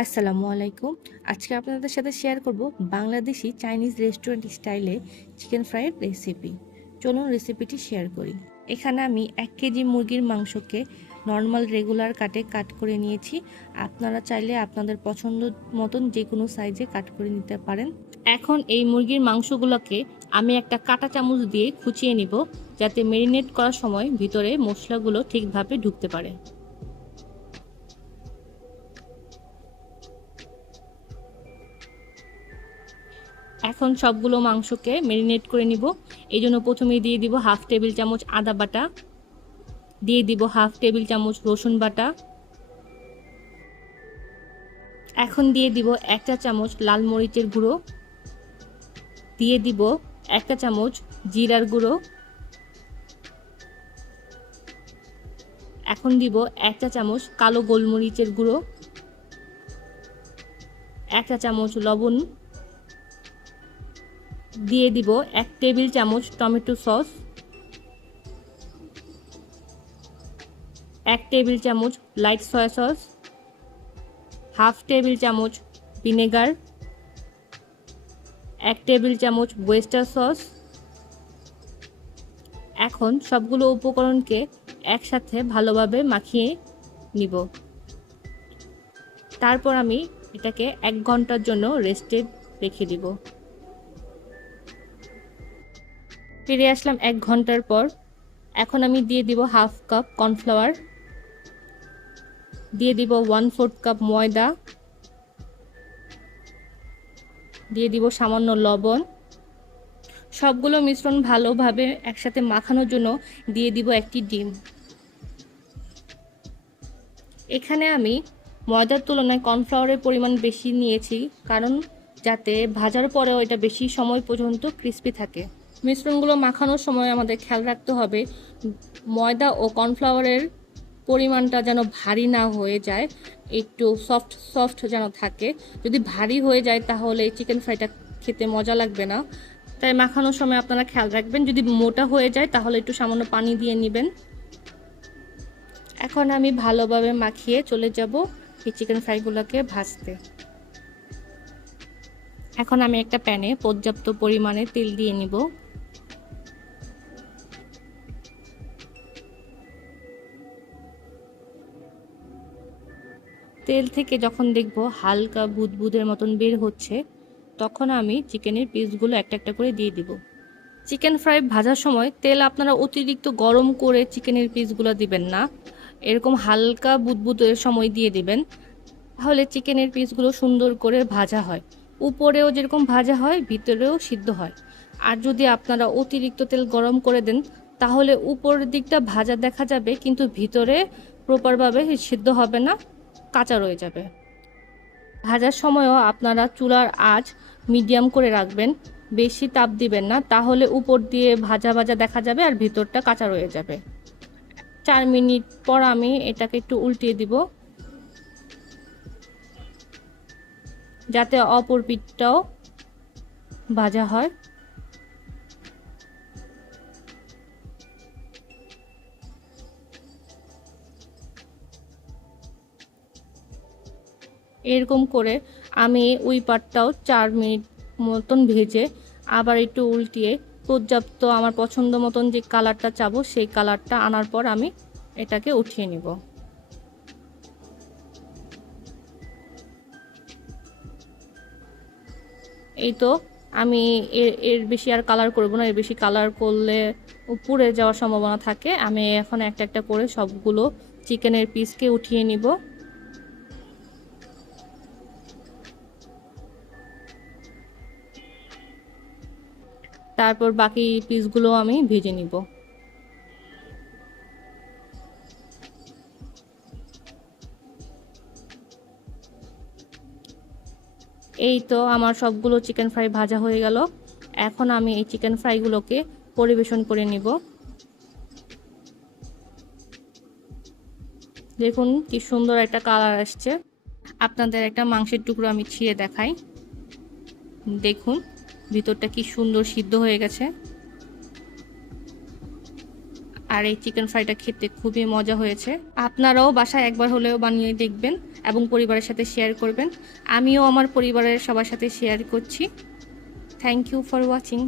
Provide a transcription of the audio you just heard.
আসসালামু আলাইকুম। আজকে আপনাদের সাথে শেয়ার করব বাংলাদেশি চাইনিজ রেস্টুরেন্ট স্টাইলে চিকেন ফ্রাইয়ের রেসিপি। চলুন রেসিপিটি শেয়ার করি। এখানে আমি 1 কেজি মুরগির মাংসকে নর্মাল রেগুলার কাট করে নিয়েছি। আপনারা চাইলে আপনাদের পছন্দ মতন যে কোনো সাইজে কাট করে নিতে পারেন। এখন এই মুরগির মাংসগুলোকে আমি একটা কাঁটা চামচ দিয়ে খুঁচিয়ে নিব, যাতে ম্যারিনেট করার সময় ভিতরে মশলাগুলো ঠিকভাবে ঢুকতে পারে। এখন সবগুলো মাংসকে ম্যারিনেট করে নিব। এই জন্য প্রথমেই দিয়ে দিব হাফ টেবিল চামচ আদা বাটা, দিয়ে দিব হাফ টেবিল চামচ রসুন বাটা, এখন দিয়ে দিব 1 চা চামচ লাল মরিচের গুঁড়ো, দিয়ে দিব 1 চা চামচ জিরার গুঁড়ো, এখন দিব 1 চা চামচ কালো গোলমরিচের গুঁড়ো, 1 চা চামচ লবণ, দিয়ে দিব 1 টেবিল চামচ টমেটো সস, 1 টেবিল চামচ light soya sauce, half table চামচ ভিনেগার, 1 টেবিল চামচ ওয়েস্টার সস। এখন সবগুলো উপকরণকে একসাথে ভালোভাবে মাখিয়ে নিব। তারপর আমি এটাকে 1 ঘন্টার জন্য রেস্টে রেখে দিব। ফিরে আসলাম 1 ঘন্টার পর। এখন আমি দিয়ে দিব হাফ কাপ কর্নফ্লাওয়ার, দিয়ে দিব 1/4 কাপ ময়দা, দিয়ে দিব সামান্য লবণ। সবগুলো মিশ্রণ ভালোভাবে একসাথে মাখানোর জন্য দিয়ে দিব একটি ডিম। এখানে আমি ময়দার তুলনায় কর্নফ্লাওয়ারের পরিমাণ বেশি নিয়েছি, কারণ যাতে ভাজার পরেও এটা বেশি সময় পর্যন্ত ক্রিস্পি থাকে। মিশ্রণগুলো মাখানোর সময় আমাদের খেয়াল রাখতে হবে ময়দা ও কর্নফ্লাওয়ারের পরিমাণটা যেন ভারী না হয়ে যায়, একটু সফট যেন থাকে। যদি ভারী হয়ে যায় তাহলে চিকেন ফ্রাইটা খেতে মজা লাগবে না। তাই মাখানোর সময় আপনারা খেয়াল রাখবেন। যদি মোটা হয়ে যায় তাহলে একটু সামান্য পানি দিয়ে নেবেন। এখন আমি ভালোভাবে মাখিয়ে চলে যাব এই চিকেন ফ্রাইগুলোকে ভাজতে। এখন আমি একটা প্যানে পর্যাপ্ত পরিমাণে তেল দিয়ে নিব। তেল থেকে যখন দেখব হালকা বুদবুদের মতন বের হচ্ছে, তখন আমি চিকেনের পিসগুলো একটা একটা করে দিয়ে দিব। চিকেন ফ্রাই ভাজার সময় তেল আপনারা অতিরিক্ত গরম করে চিকেনের পিসগুলো দিবেন না, এরকম হালকা বুদবুদের সময় দিয়ে দিবেন। তাহলে চিকেনের পিসগুলো সুন্দর করে ভাজা হয়, উপরেও যেরকম ভাজা হয় ভিতরেও সিদ্ধ হয়। আর যদি আপনারা অতিরিক্ত তেল গরম করে দেন তাহলে উপরের দিকটা ভাজা দেখা যাবে কিন্তু ভিতরে প্রপারভাবে সিদ্ধ হবে না, কাঁচা রয়ে যাবে। ভাজার সময়ও আপনারা চুলার আঁচ মিডিয়াম করে রাখবেন, বেশি তাপ দিবেন না, তাহলে উপর দিয়ে ভাজা ভাজা দেখা যাবে আর ভিতরটা কাঁচা রয়ে যাবে। 4 মিনিট পর আমি এটাকে একটু উল্টিয়ে দিব, যাতে অপর পিঠটাও ভাজা হয়। এরকম করে আমি ওই পাটটাও 4 মিনিট মতন ভেজে আবার একটু উল্টিয়ে পর্যাপ্ত আমার পছন্দ মতন যে কালারটা চাবো সেই কালারটা আনার পর আমি এটাকে উঠিয়ে নিব। এই তো আমি এর বেশি আর কালার করব না, এর বেশি কালার করলে পুড়ে যাওয়ার সম্ভাবনা থাকে। আমি এখন একটা একটা করে সবগুলো চিকেনের পিসকে উঠিয়ে নিব। তারপর বাকি পিসগুলো আমি ভেজে নিব। এই তো আমার সবগুলো চিকেন ফ্রাই ভাজা হয়ে গেল। এখন আমি এই চিকেন ফ্রাইগুলোকে পরিবেশন করে নিব। দেখুন কি সুন্দর একটা কালার আসছে। আপনাদের একটা মাংসের টুকরো আমি ছিঁড়ে দেখাই। দেখুন ভিতরটা কি সুন্দর সিদ্ধ হয়ে গেছে। আর এই চিকেন ফ্রাইটা খেতে খুবই মজা হয়েছে। আপনারাও বাসায় একবার হলেও বানিয়ে দেখবেন এবং পরিবারের সাথে শেয়ার করবেন। আমিও আমার পরিবারের সবার সাথে শেয়ার করছি। Thank you for watching.